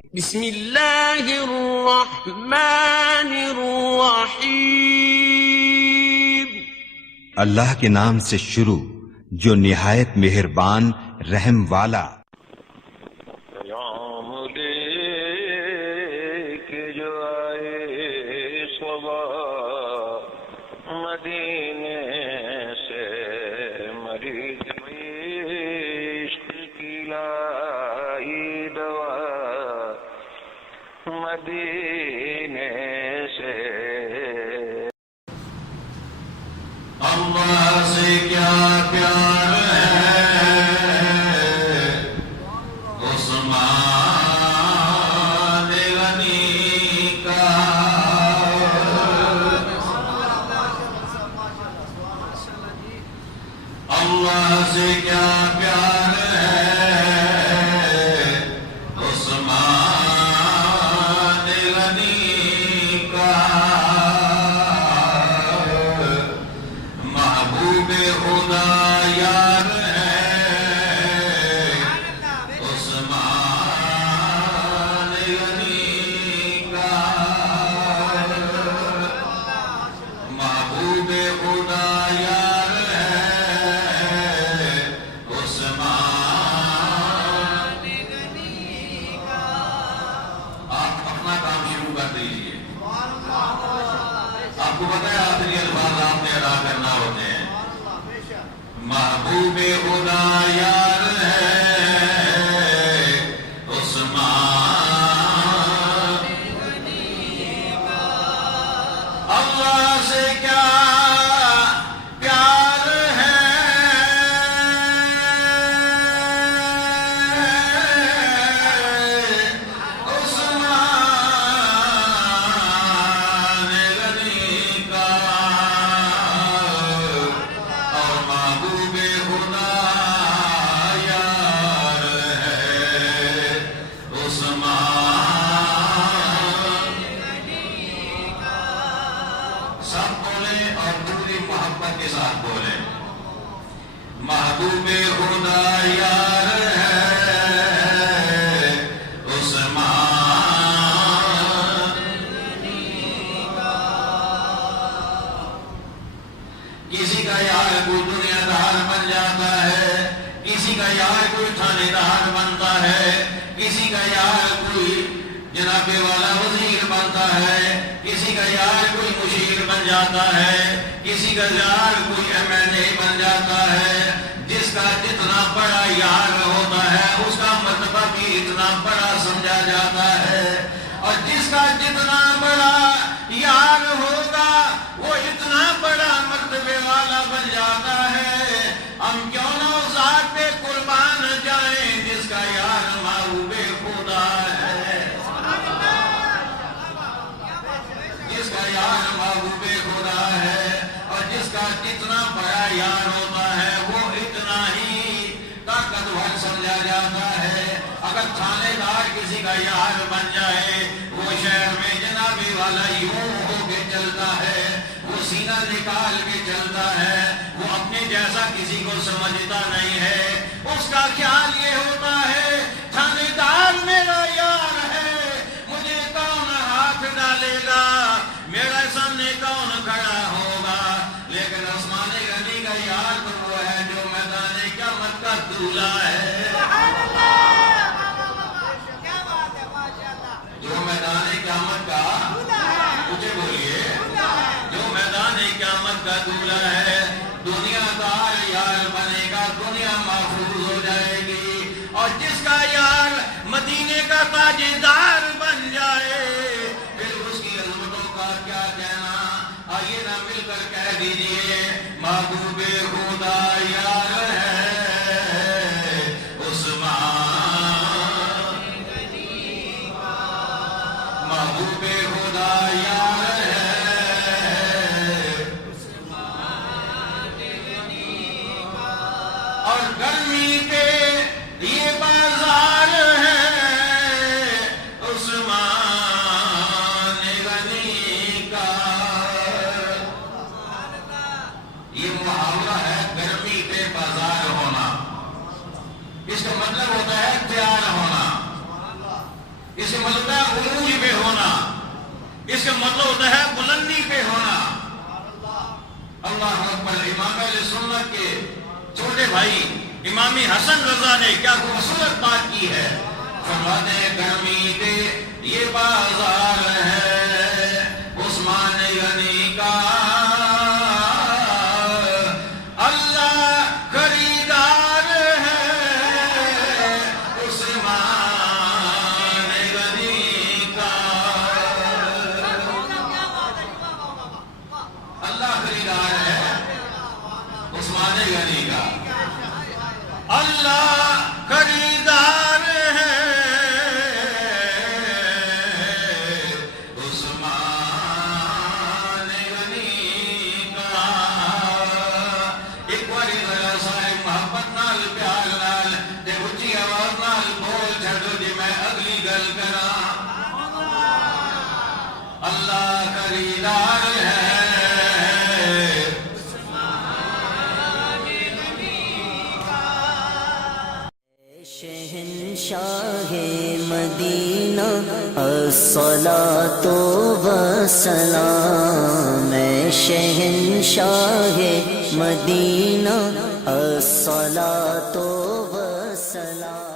بسم اللہ الرحمن الرحیم، اللہ کے نام سے شروع جو نہایت مہربان رحم والا۔ پیام دے کے جو آئے صبح مدینے سے، مریض عشق کی لائی دوا مدینے سے۔ اللہ سے کیا پیار ہے عثمان غنی کا، اللہ سے کیا پیار ہے عثمان غنی کا، محبوب خدا یار ہے عثمان غنی کا، محبوب خدا یار ہے عثمان غنی کا۔ آپ اپنا کام شروع کر دیجیے۔ آپ کو پتہ ہے آخری الفاظ آپ نے ادا کرنا ہوتے ہیں۔ محبوب خدا یار ہے عثمان غنی کا، اللہ سے کیا پیار ہے عثمان غنی کا، اور محبوب خدا یار ہے عثمان غنی کا۔ سب بولیں اور پوری محبت کے ساتھ بولیں، محبوب خدا یار ہے عثمان غنی کا۔ کسی کا یار کوئی دنیا دار بن جاتا ہے، کسی کا یار کوئی تھانے دار بنتا ہے، کسی کا یار کوئی جناب والا وزیر بنتا ہے، کسی کا یار کوئی مشیر بن جاتا ہے، کسی کا یار کوئی MLA بن جاتا ہے۔ جس کا جتنا بڑا یار ہوتا ہے اس کا مرتبہ بھی اتنا بڑا سمجھا جاتا ہے، اور جس کا جتنا بڑا یار ہوگا وہ اتنا بڑا مرتبے والا بن جاتا ہے۔ ہم کیوں نہ اس ذات پہ قربان جائیں جس کا یار محبوب خدا ہے، جس کا یار محبوب خدا ہے، اور جس کا جتنا بڑا یار ہوتا ہے وہ اتنا ہی طاقتور سمجھا جاتا ہے۔ اگر تھانے دار کسی کا یار بن جائے، وہ شہر میں جنابی والا یوں ہو کے چلتا ہے، وہ سینہ نکال کے چلتا ہے، وہ اپنے جیسا کسی کو سمجھتا نہیں ہے۔ اس کا خیال یہ ہوتا ہے تھانے دار میرا یار ہے، مجھے کون ہاتھ ڈالے گا، میرے سامنے کون کھڑا ہوگا۔ لیکن عثمان غنی کا یار تو وہ ہے جو میدان قیامت کا دولہا ہے، جو میدان قیامت کا، مجھے بولیے، جو میدان قیامت کا دولہا ہے۔ دنیا دار یار بنے گا، دنیا محفوظ ہو جائے گی، اور جس کا یار مدینے کا تاجدار بن جائے پھر اس کی عظمتوں کا کیا کہنا۔ آئیے نہ مل کر کہہ دیجئے، محبوب خدا یار ہے عثمان غنی کا، محبوب خدا یار ہے عثمان غنی کا۔ اور گرمی پہ یہ بازار ہے عثمان غنی کا، یہ محاورہ ہے گرمی پہ بازار ہونا، اس کا مطلب ہوتا ہے تیار ہونا۔ اسے مطلب ہے عروج پہ ہونا، اس کا مطلب ہوتا ہے بلندی پہ ہونا۔ اللہ اکبر۔ امام اہل سنت کے چھوٹے بھائی امام حسن رضا نے کیا خوبصورت بات کی ہے، فرماتے ہیں گرمی کے یہ بازار ہے عثمان غنی کا، اللہ خریدار ہے عثمان غنی کا، اللہ خریدار ہے عثمان غنی کا، اللہ خریدار ہے عثمان غنی کا۔ ایک باری ذرا صاحب محبت نال پیار نال تے اچھی آواز نال بول چھڈو جی میں اگلی گل کراں۔ اللہ خریدار ہے شہنشاہ مدینہ الصلاۃ والسلام، اے شہنشاہ مدینہ الصلاۃ والسلام۔